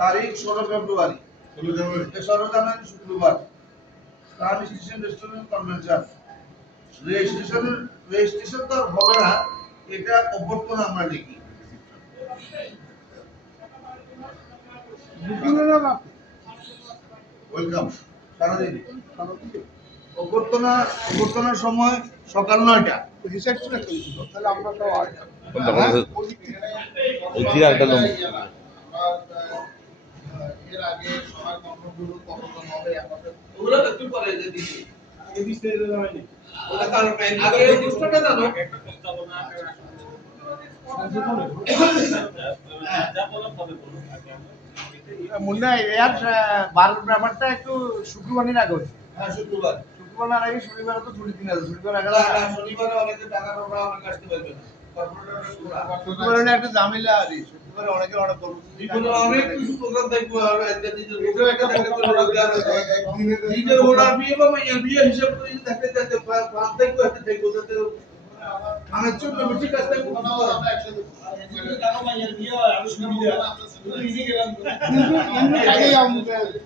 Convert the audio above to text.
তারিখ 16 ফেব্রুয়ারি 16 জানুয়ারি শুক্রবার star station restaurant convention. Registration তো আর হবে না, এটা অভ্যর্থনা আমরা লিখি। ওয়েলকাম সারাদিন। অভ্যর্থনার সময় সকাল 9টা। তাহলে আমরা সব এর আগে সবার কর্মগুলো কখন হবে আমাদের ওগুলো একটু পরে যে দিছি আগে বিস্তারিত জানাইনি ওটা কারণ আগে এই দুষ্টটা জানো একটা প্রস্তাবনা যা বলা তবে বলুন মুন্না এর বারের ব্যাপারটা একটু শুক্রবারের আগে হচ্ছে। হ্যাঁ শুক্রবার আগে শনিবার তো ছুটি দিন আছে। শনিবার আগে শনিবারে অনেকে টাকা ওরা অনেক আসতে পারবে না। কর্পোরেটর একটা ঝামেলা আছে। শুক্রবারে অনেকে অনেক করবে। জীবনে অনেক কিছু প্রোগ্রাম দেখবো আর একটা নিজের ওনার বিয়ে বা মাইয়ার বিয়ে হিসাব করে দেখতে দেখতে প্রাণ দেখবো একটা দেখবো যাতে আমার জন্য বেশি কাজ দেখবো আমরা একসাথে জানো মাইয়ার বিয়ে হয় আমি শুনি আমরা নিজে গেলাম